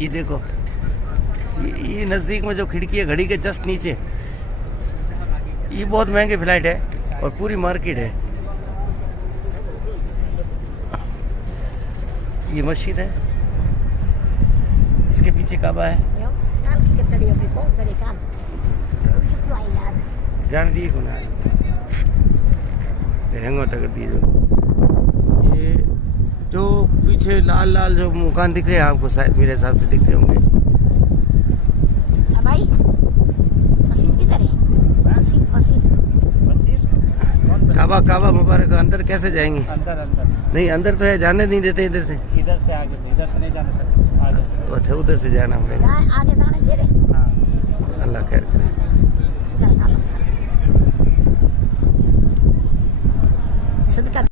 ये देखो, ये नज़दीक में जो खिड़की है घड़ी के जस्ट नीचे, ये बहुत महंगे फ्लाइट है और पूरी मार्केट है। ये मस्जिद है, इसके पीछे काबा है। जान दिए को ना हैंगो तक दिए ये जो पीछे लाल लाल जो मकान दिख रहे हैं आपको, शायद मेरे हिसाब से दिखते होंगे। भाई मस्जिद किधर है? काबा काबा मुबारक। अंदर कैसे जाएंगे? अंदर अंदर नहीं, अंदर तो है, जाने नहीं देते इधर से। इधर से आगे से, इधर से नहीं जाने सकते, आगे से। अच्छा, उधर से जाना पड़ेगा। आगे जाने दे रहे। हाँ। अल्लाह खैर करे। सदका